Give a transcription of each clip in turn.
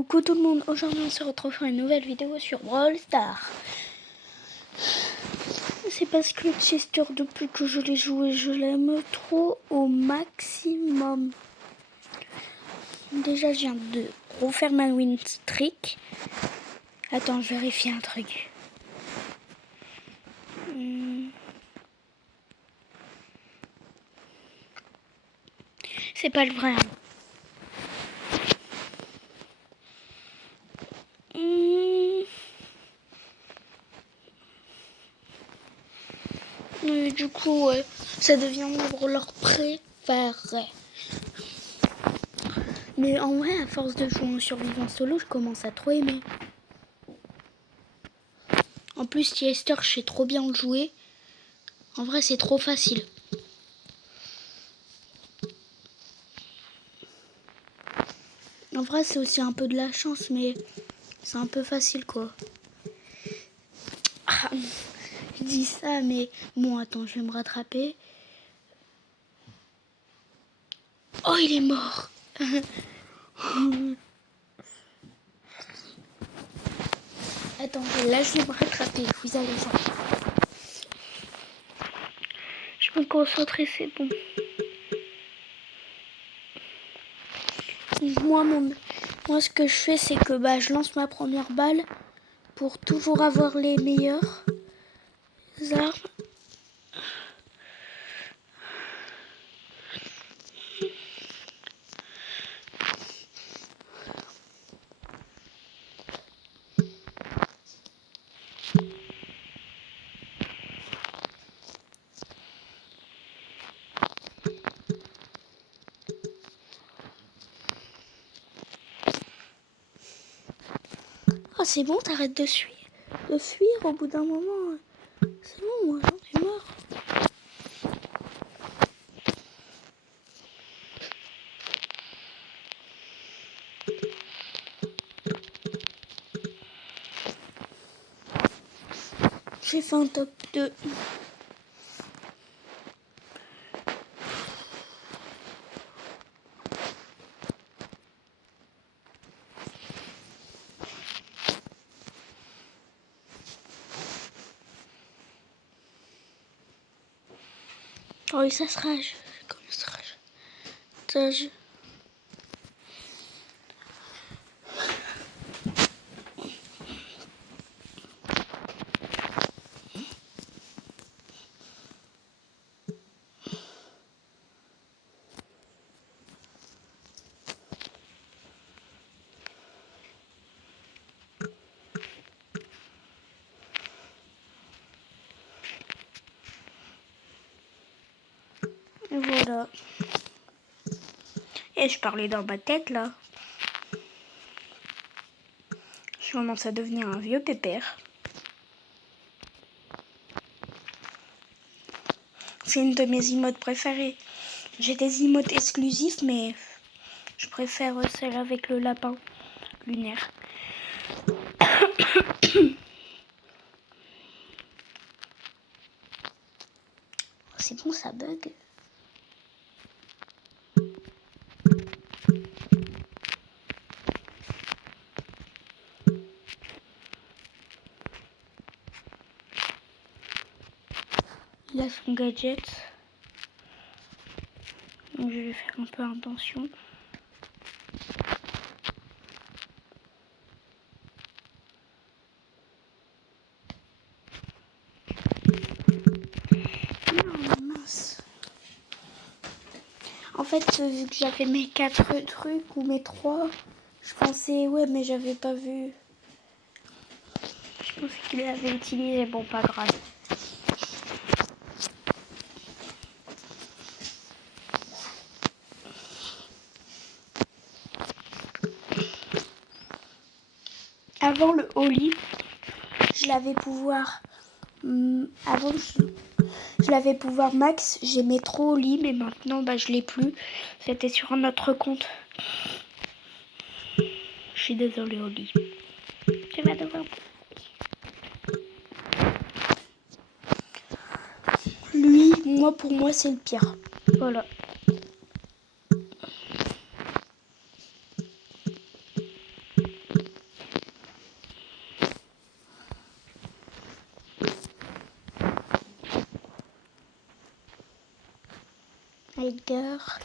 Coucou tout le monde, aujourd'hui on se retrouve pour une nouvelle vidéo sur Brawl Stars. C'est parce que Chester, depuis que je l'ai joué, je l'aime trop au maximum. Déjà je viens de refaire ma win streak. Attends, je vérifie un truc. C'est pas le vrai. Et du coup, ça devient mon brawler préféré. Mais en vrai, à force de jouer en survivant solo, je commence à trop aimer. En plus, Chester, je sais trop bien le jouer. En vrai, c'est trop facile. En vrai, c'est aussi un peu de la chance, mais c'est un peu facile, quoi. Ah, je dis ça, mais bon, attends, je vais me rattraper. Oh, il est mort. Attends, là, je vais me rattraper. Vous allez voir. Je peux me concentrer, c'est bon. Moi, ce que je fais, c'est que je lance ma première balle pour toujours avoir les meilleures armes. Oh, c'est bon, t'arrêtes de fuir au bout d'un moment. C'est bon, moi, j'en ai marre. J'ai fait un top 2. Oh oui, ça se rage. Comment ça rage? Et voilà. Et je parlais dans ma tête, là. Je commence à devenir un vieux pépère. C'est une de mes emotes préférées. J'ai des emotes exclusifs, mais je préfère celle avec le lapin lunaire. C'est bon, ça bug. Il a son gadget. Donc je vais faire un peu attention. Non, mince. En fait, vu que j'avais mes 4 trucs ou mes 3, je pensais, ouais, mais j'avais pas vu. Je pensais qu'il l'avait utilisé. Bon, pas grave. Avant le Oli, je l'avais pouvoir. Avant, je l'avais pouvoir max. J'aimais trop Oli, mais maintenant, je l'ai plus. C'était sur un autre compte. Je suis désolée, Oli. Je vais devoir. Lui, pour moi, c'est le pire. Voilà. Edgar.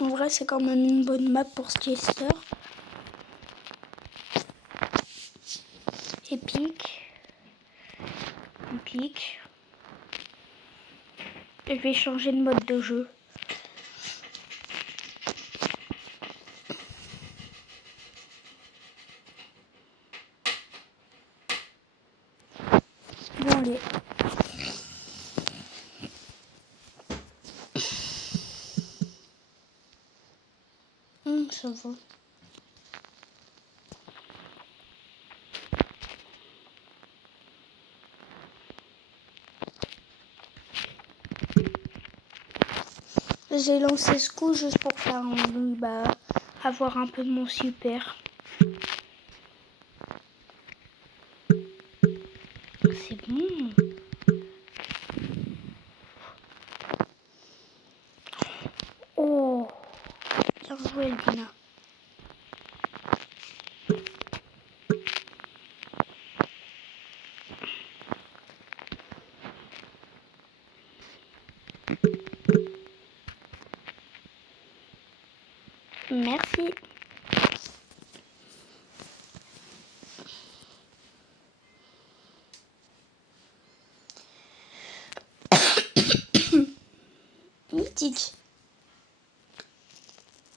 En vrai, c'est quand même une bonne map pour Skillster. Épique. Épique. Et je vais changer de mode de jeu. Bon, allez. Ça va. J'ai lancé ce coup juste pour faire avoir un peu de mon super. C'est bon. Oh, bien joué, Elvina. Merci. Mythique.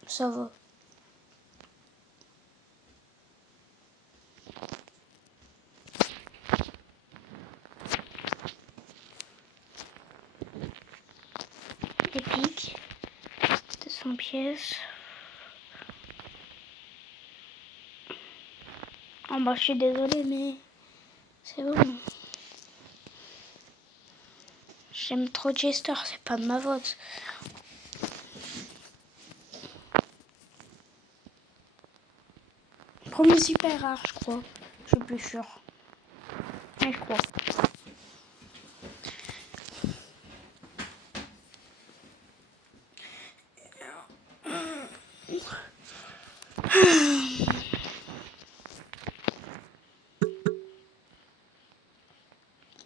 Ça va. Épique. 200 pièces. Oh bah je suis désolée mais c'est bon. J'aime trop Jester, c'est pas de ma faute. Premier super rare je crois. Je suis plus sûre. Mais je crois.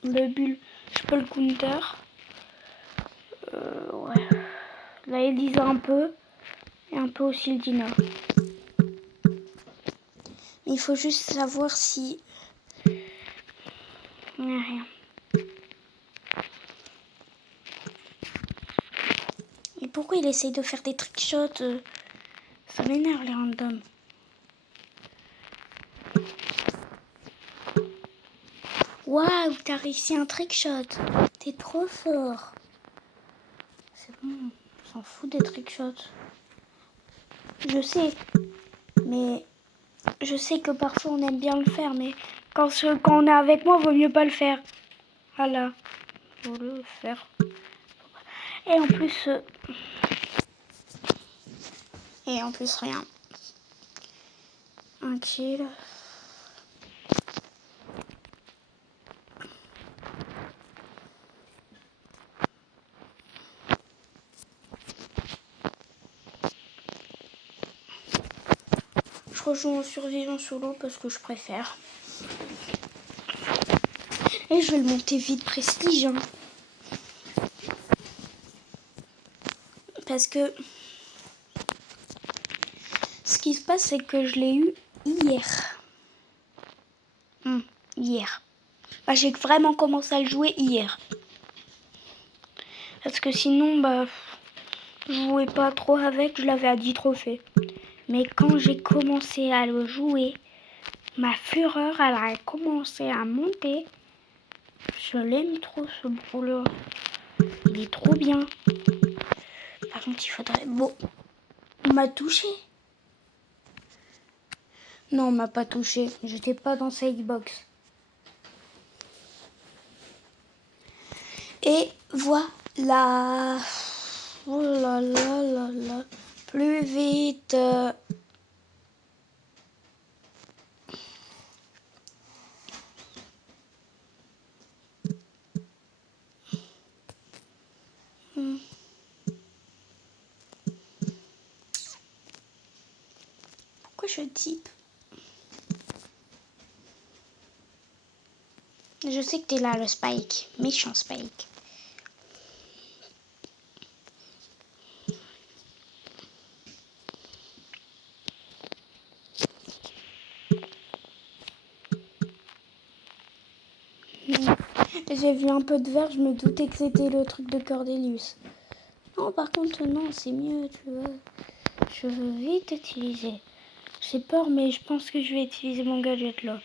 Le bulle, je peux le counter. Ouais. La Elisa un peu. Et un peu aussi le Dina. Il faut juste savoir si... Il n'y a rien. Et pourquoi il essaye de faire des trickshots Ça m'énerve les randoms. Waouh, t'as réussi un trickshot. T'es trop fort. C'est bon, on s'en fout des trickshots. Je sais, mais je sais que parfois on aime bien le faire, mais quand on est avec moi, vaut mieux pas le faire. Voilà, faut le faire. Et en plus, rien. Un kill. Je rejoue en survivant solo parce que je préfère. Et je vais le monter vite prestige. Hein. Parce que ce qui se passe, c'est que je l'ai eu hier. Hier. Bah, j'ai vraiment commencé à le jouer hier. Parce que sinon, je jouais pas trop avec, je l'avais à 10 trophées. Mais quand j'ai commencé à le jouer, ma fureur, elle a commencé à monter. Je l'aime trop ce brawler. Il est trop bien. Par contre, il faudrait... Bon, on m'a touché. Non, on m'a pas touché. J'étais pas dans sa hitbox. Et voilà. Oh là là là là. Plus vite. Pourquoi je type? Je sais que t'es là, le Spike. Méchant Spike. J'ai vu un peu de vert, je me doutais que c'était le truc de Cordelius. Non, par contre, non, c'est mieux, tu vois. Je veux vite utiliser. J'ai peur, mais je pense que je vais utiliser mon gadget là.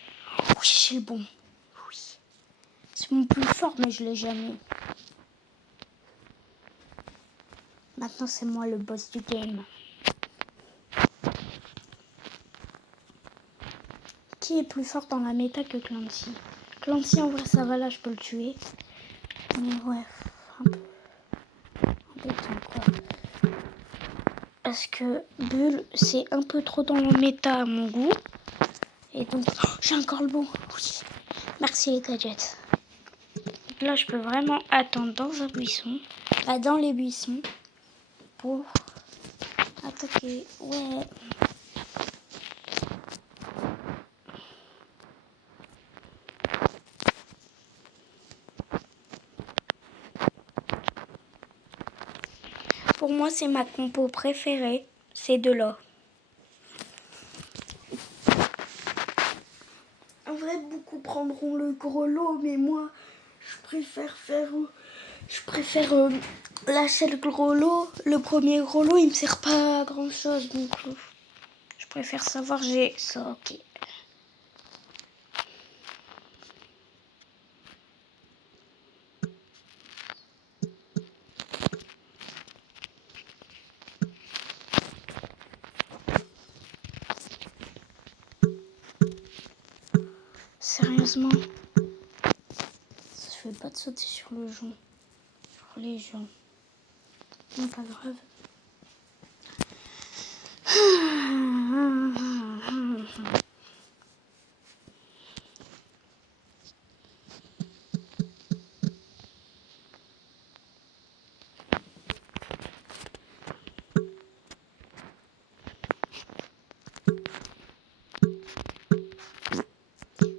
Oui, c'est le bon. Oui. C'est mon plus fort, mais je l'ai jamais. Maintenant, c'est moi le boss du game. Qui est plus fort dans la méta que Clancy? Clancy, en vrai, ça va, là, je peux le tuer. Mais ouais, un peu embêtant, quoi. Parce que Bull, c'est un peu trop dans le méta à mon goût. Et donc, oh, j'ai encore le bon. Oui. Merci les gadgets. Donc là, je peux vraiment attendre dans un buisson. Dans les buissons. Pour attaquer. Ouais. Pour moi, c'est ma compo préférée. C'est de là. En vrai, beaucoup prendront le gros lot, mais moi, je préfère lâcher le gros lot. Le premier gros lot, il me sert pas à grand chose, donc je préfère savoir j'ai ça, ok. Sérieusement, je vais pas te sauter sur le jonc. Sur les gens. Non, pas grave.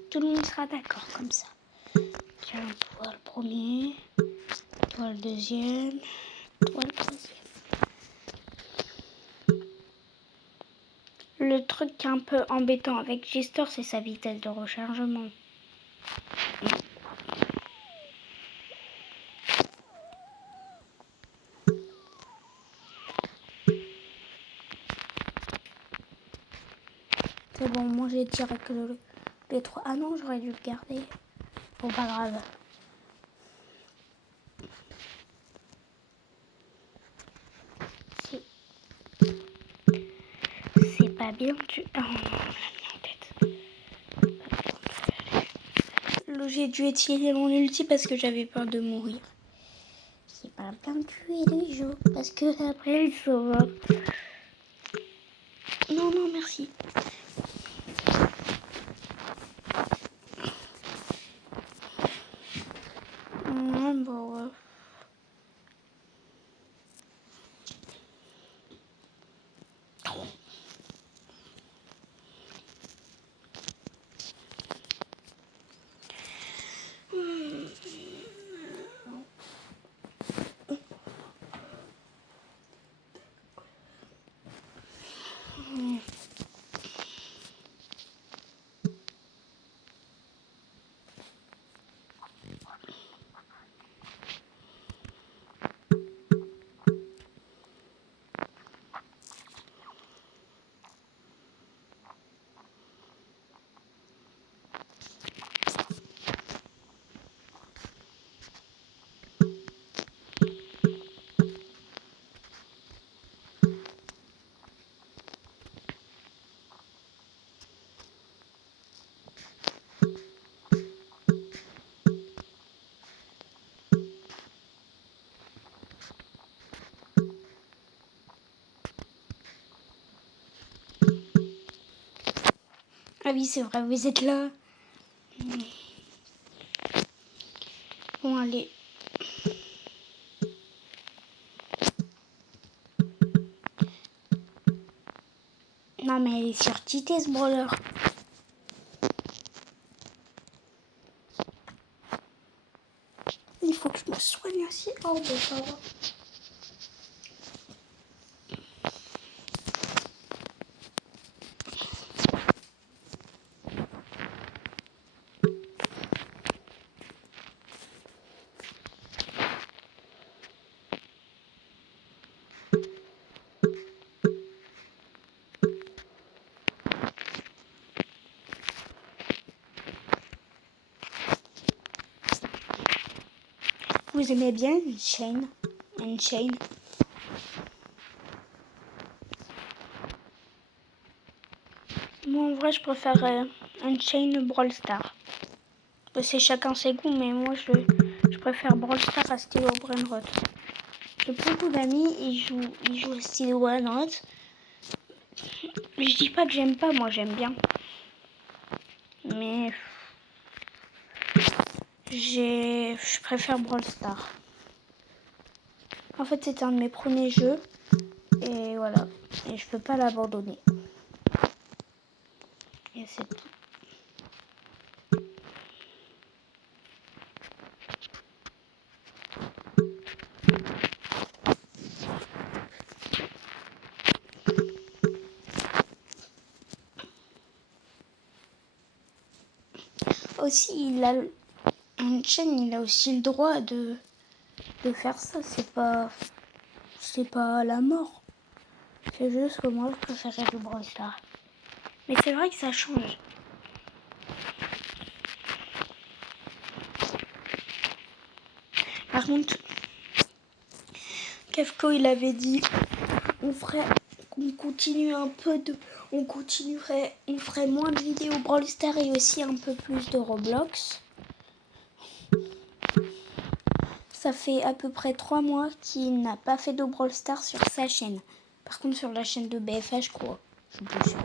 Tout le monde sera d'accord comme ça. Tiens, toi le premier, toi le deuxième, toi le troisième. Le truc qui est un peu embêtant avec Gister, c'est sa vitesse de rechargement. C'est bon, moi j'ai tiré que les trois. Ah non, j'aurais dû le garder. Bon, pas grave. C'est pas bien, tu... Oh, on l'a mis en tête. J'ai dû utiliser mon ulti parce que j'avais peur de mourir. C'est pas bien de tuer les gens parce que après ils sauvent. Non, non, merci. Bon. Ah oui, c'est vrai, vous êtes là. Bon, allez. Non, mais elle est surtitée, ce brawler. Il faut que je me soigne aussi. Oh, ben ça va. Vous aimez bien une chaîne? Une chaîne? Moi, en vrai, je préfère une chaîne Brawl Stars. C'est chacun ses goûts, mais moi, je préfère Brawl Stars à Stylo Brainrot. J'ai beaucoup d'amis, ils jouent à Stylo Brainrot. Je dis pas que j'aime pas, moi, j'aime bien. Mais je préfère Brawl Stars. En fait, c'est un de mes premiers jeux. Et voilà. Et je peux pas l'abandonner. Et c'est tout. Aussi, une chaîne, il a aussi le droit de faire ça. C'est pas la mort. C'est juste que moi, je préférais le Brawl Stars. Mais c'est vrai que ça change. Par contre, Kefko, il avait dit, on ferait moins de vidéos Brawl Stars et aussi un peu plus de Roblox. Ça fait à peu près 3 mois qu'il n'a pas fait de Brawl Stars sur sa chaîne. Par contre, sur la chaîne de BFA, je crois. Je suis pas sûre.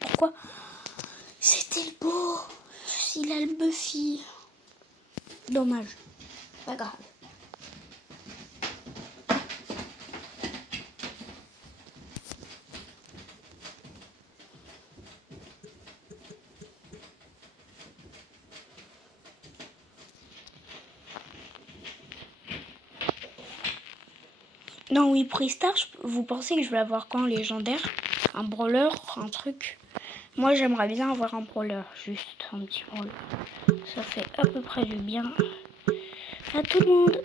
Pourquoi? C'était le beau. Il a le Buffy. Dommage. Pas grave. Non, oui, Pristar, vous pensez que je vais avoir quoi en légendaire? Un brawler, un truc? Moi, j'aimerais bien avoir un brawler, juste un petit brawler. Ça fait à peu près du bien à tout le monde.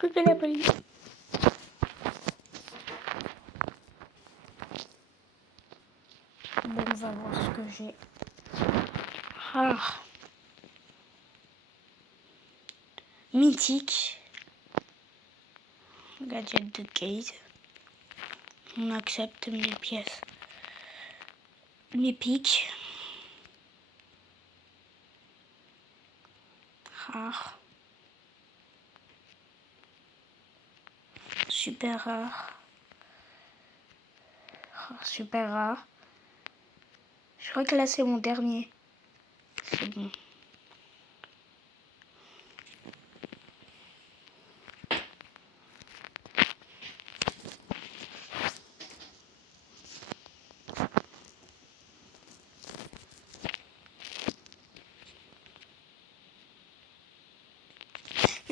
Coucou la police. Bon, on va voir ce que j'ai. Rare. Mythique. Gadget de Case. On accepte 1000 pièces. Épique. Rare. Super rare. Super rare. Je crois que là c'est mon dernier. C'est bon.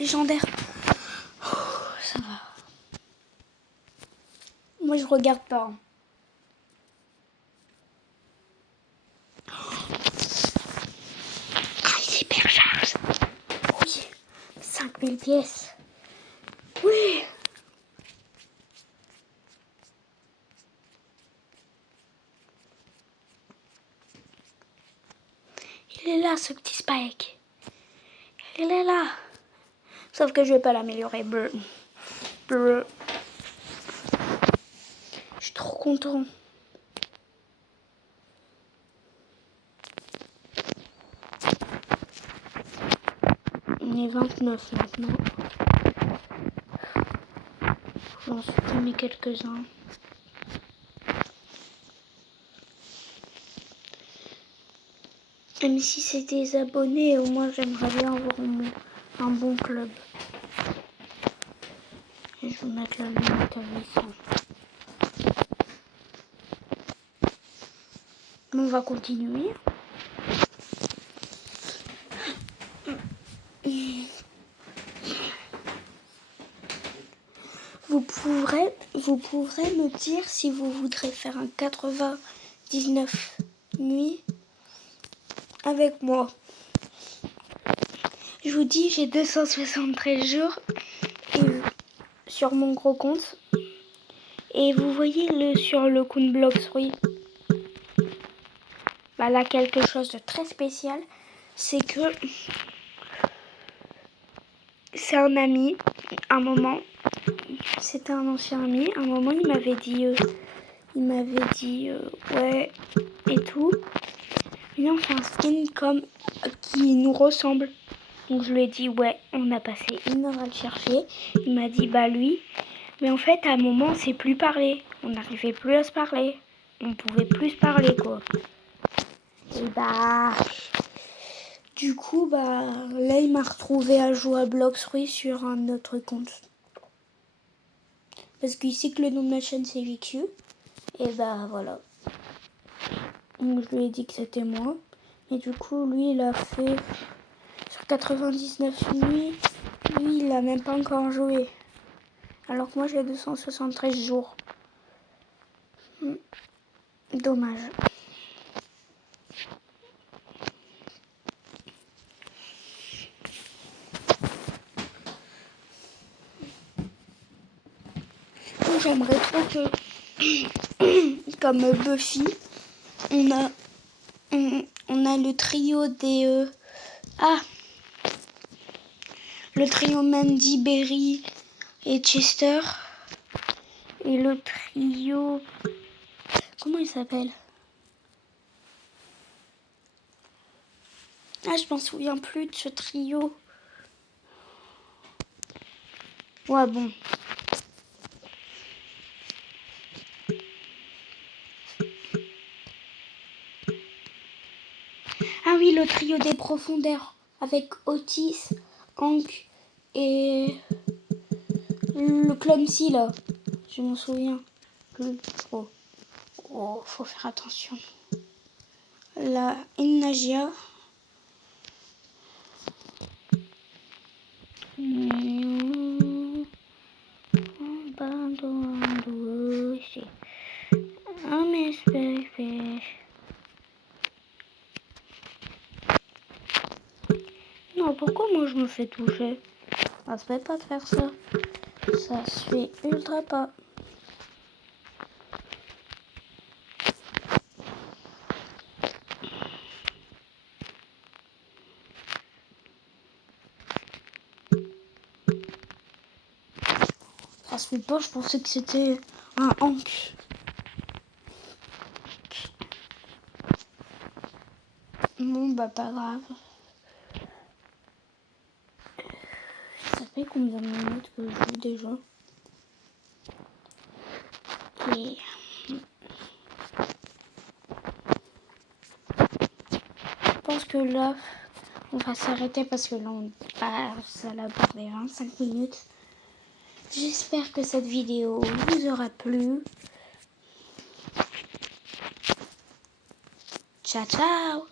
légendaire. Ça va. Moi, je regarde pas. Ah, il hypercharge. Oui. 5000 pièces. Oui. Il est là, ce petit Spike. Il est là. Sauf que je vais pas l'améliorer. Bleu. Je suis trop content. On est 29 maintenant. J'en supprimer quelques-uns. Même si c'est des abonnés, au moins j'aimerais bien avoir un bon club. Et je vais mettre la limite à 800. On va continuer. Vous pourrez me dire si vous voudrez faire un 99 nuits avec moi. Je vous dis, j'ai 273 jours sur mon gros compte. Et vous voyez sur le compte Bloxfruit, bah là quelque chose de très spécial, c'est que c'est un ami, un moment, c'était un ancien ami, un moment il m'avait dit ouais et tout. Là on fait un skin comme qui nous ressemble. Donc je lui ai dit ouais, on a passé 1 heure à le chercher. Il m'a dit bah lui, mais en fait à un moment c'est plus parler, on n'arrivait plus à se parler, on pouvait plus se parler quoi. Et bah du coup bah là il m'a retrouvé à jouer à Bloxfruit sur un autre compte. Parce qu'il sait que le nom de ma chaîne c'est VQ. Et bah voilà. Donc je lui ai dit que c'était moi. Et du coup lui il a fait sur 99 nuits. Lui il a même pas encore joué. Alors que moi j'ai 273 jours. Dommage. J'aimerais trop que, comme Buffy, on a le trio des... le trio Mandy, Berry et Chester. Et le trio... Comment il s'appelle? Ah, je m'en souviens plus de ce trio. Ouais, bon. Ah oui, le trio des profondeurs. Avec Otis, Hank et le Clumsy, là. Je m'en souviens plus trop. Oh, faut faire attention. La Innagia. Non, pourquoi moi je me fais toucher? Ça se fait pas de faire ça. Ça se fait ultra pas. Ça se fait pas, je pensais que c'était un Hank. Bon, bah pas grave. Ça fait combien de minutes que je joue déjà? Et... je pense que là, on va s'arrêter parce que là, on passe à la barre des 25 minutes. J'espère que cette vidéo vous aura plu. Ciao, ciao!